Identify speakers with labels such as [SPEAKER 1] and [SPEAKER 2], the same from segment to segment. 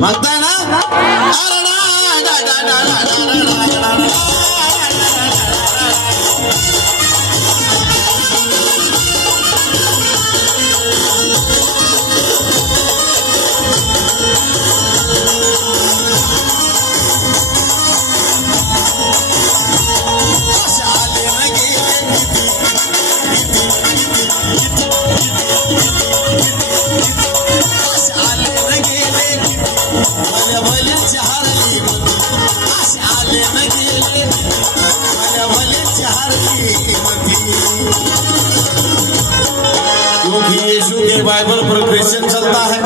[SPEAKER 1] ¿Mantana? क्योंकि यीशु के बाइबल पर क्रिश्चियन चलता है।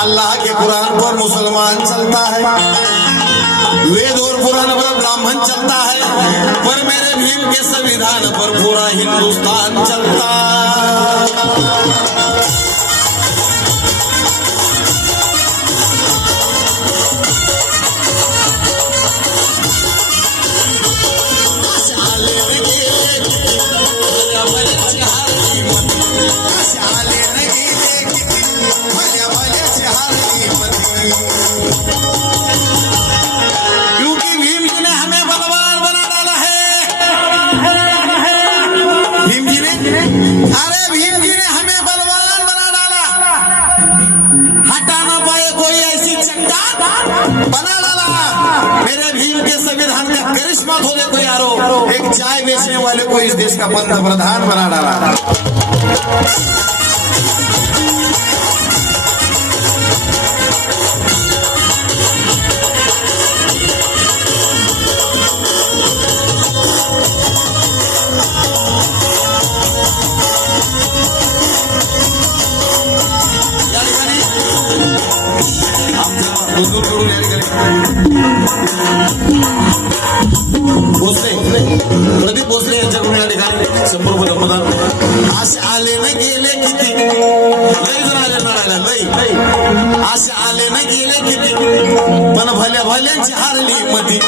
[SPEAKER 1] अल्लाह के कुरान पर मुसलमान चलता है। वेद और पुराण पर ब्राह्मण चलता है। पर मेरे भीम के संविधान पर पूरा हिंदुस्तान चलता। है बना डाला मेरे भीम के संविधान का करिश्मा धोने को यारो एक चाय बेचने वाले को इस देश का पंत प्रधान बना डाला। हुजूर करून या ठिकाणी भोसले. प्रदीप भोसले यांच्याकडून या ठिकाणी संपर्क मतदान असे आले ना गेले किती? लय जण आले लढायला लय लय. असे आले ना गेले किती? पण भल्या भल्यांची हारली मती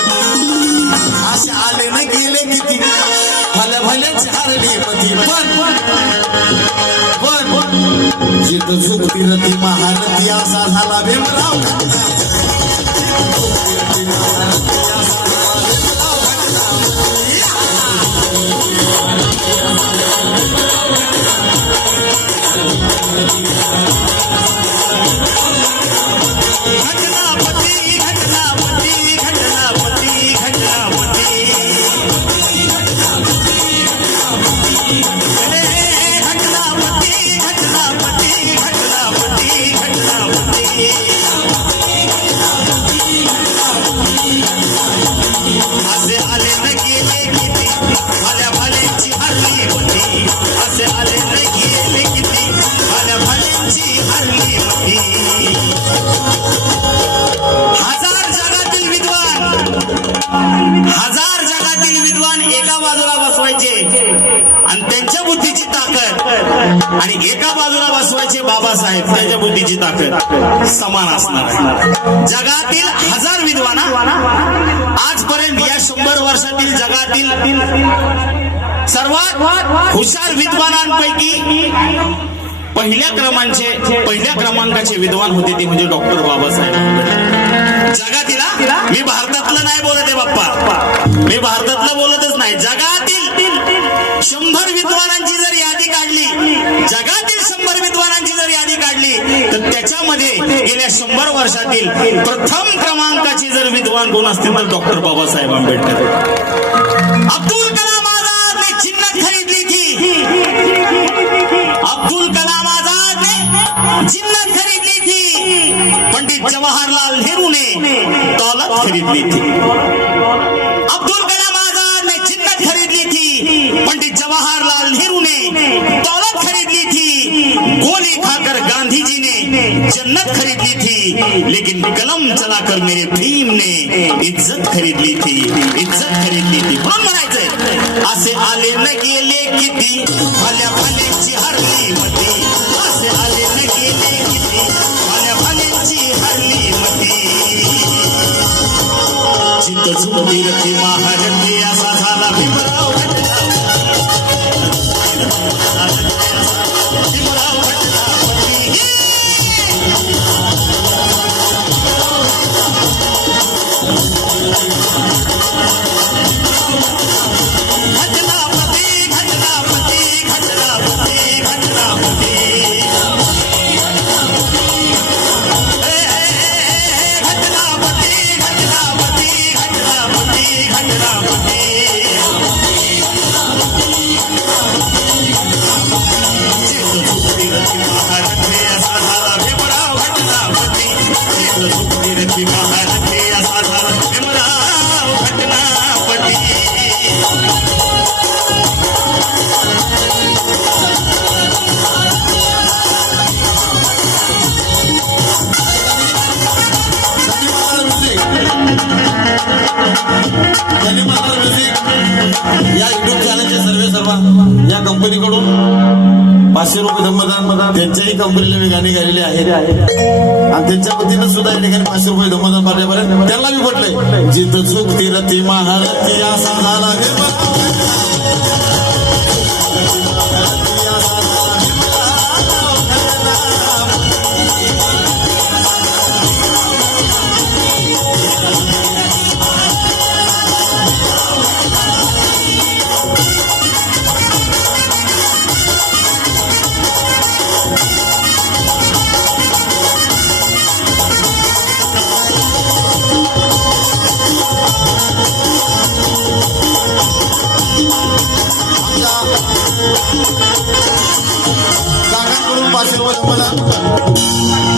[SPEAKER 1] असे आले ना गेले किती? भल्या भल्यांची हारली मती पण पण जिथं चुकती रती महारती असा झाला भीमराव
[SPEAKER 2] Música हसे आले नगेले किती भल्या आणि एका बाजूला बसवायचे बाबासाहेब त्यांच्या बुद्धीची ताकद समान असणार जगातील हजार विद्वाना आजपर्यंत या शंभर वर्षातील जगातील सर्वात हुशार विद्वानांपैकी पहिल्या क्रमांचे पहिल्या क्रमांकाचे विद्वान होते ते म्हणजे डॉक्टर बाबासाहेब आंबेडकर. जगातील मी भारतातलं नाही बोलत आहे बाप्पा. मी भारतातलं बोलतच नाही. जगातील शंभर विद्वानांची जर या जगातील शंभर विद्वानांची जर यादी काढली तर त्याच्यामध्ये गेल्या शंभर वर्षातील प्रथम क्रमांकाचे जर विद्वान कोण असतील तर डॉक्टर बाबासाहेब आंबेडकर. अब्दुल कलाम आझादने चिन्ह खरीदली थी अब्दुल कलाम आझादने चिन्ह खरीदली थी पंडित जवाहरलाल नेहरू ने दौलत खरीदली थी. अब्दुल चलाकर मेरे भीम ने इज़्ज़त खरीदली थी, इज़्ज़त खरीदली थी। म्हणून म्हणायचंय असे आले न गेले किती भल्या भल्यांची हरली मती। असे आले न गेले किती भल्या भल्यांची हरली मती। चित्त चुकती रती महारथी असा झाला भीमराव
[SPEAKER 1] या युट्यूब चॅनलचे सर्वे सर्व या कंपनीकडून पाचशे रुपये धम्मदान त्यांच्याही कंपनीला मी गाणी गायलेली आहेत. आणि त्यांच्या वतीनं सुद्धा या ठिकाणी पाचशे रुपये धम्मदान पाठवले त्यांना मी म्हटलंय जिथं चुकती रती महारती असा झाला काकांकडून पाचशे रुपये मला